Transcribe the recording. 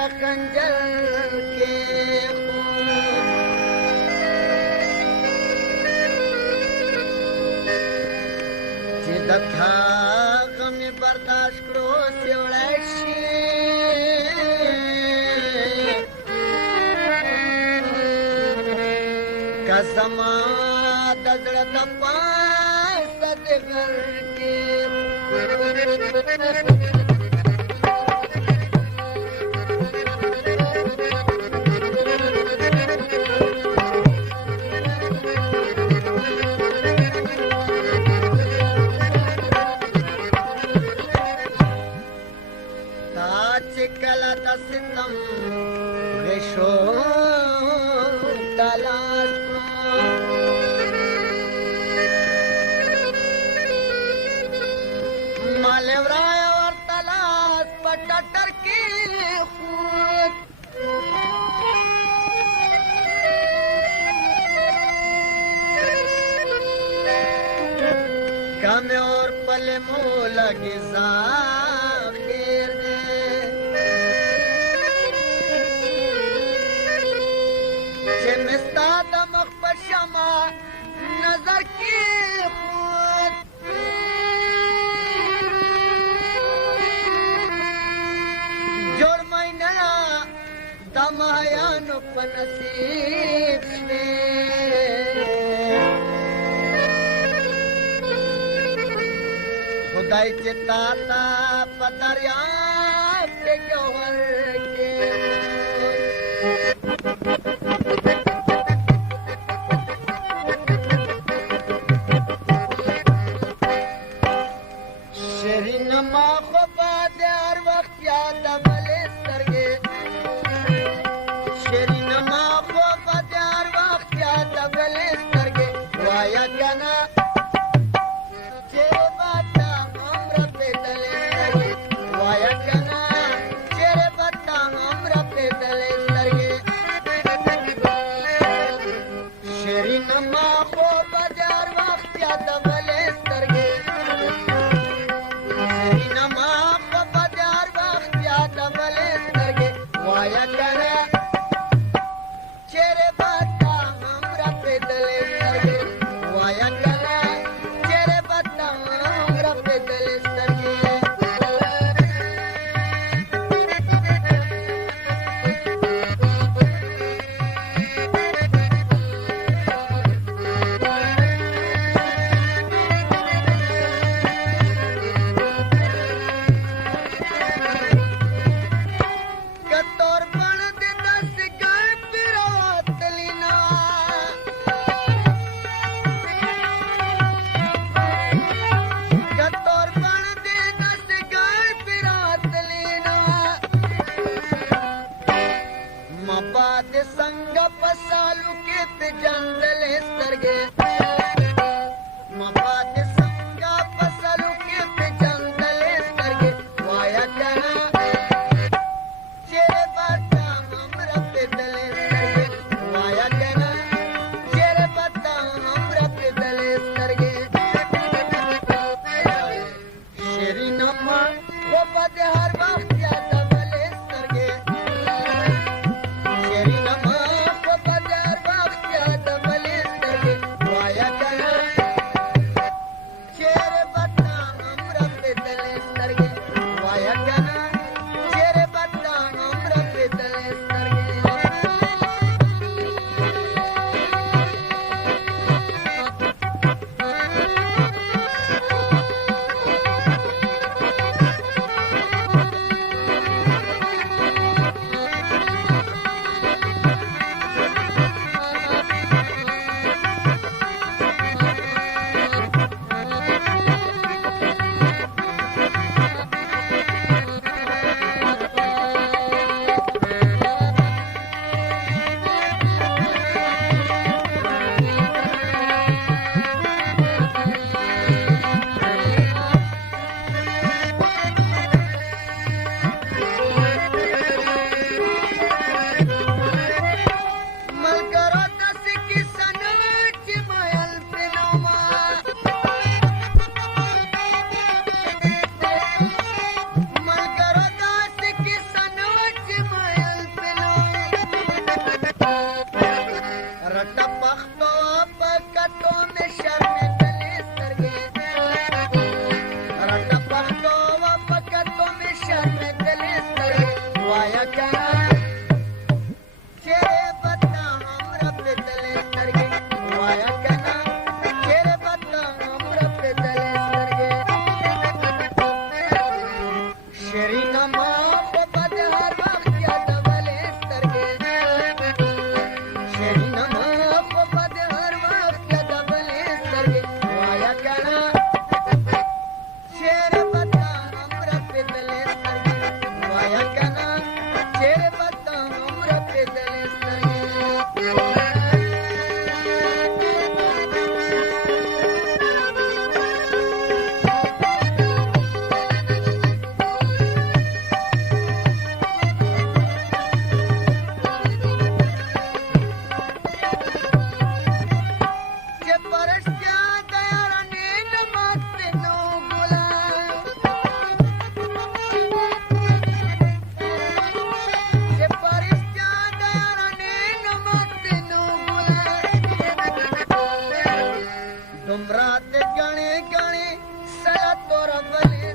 لکه خنجر کې چې د هغه مې برداشت کړو چې وړی شي که زما د زړه د پاسه د غر کې کلا د ستم غشو تلاش مال ورای ور تلاش پټټر کې خود کم اور پل مولا کی شما نظر کی خود جوړ مینه د مایانو په نصیب شوې خدای چې تا ته په دریاب کې جوهر کې ما خو باد هر وخت یاد بلې سترګې شیرین ما خو باد هر وخت یاد بلې سترګې وایا کنه چې باتا عمر په دلې سترګې وایا کنه چې باتا عمر په دلې سترګې شیرین ما خو باد هر وخت یاد بلې سترګې وایا کنه چیرې باتا عمر په دلې سترګې وایا کنه रात गणी गणी सला तोर बली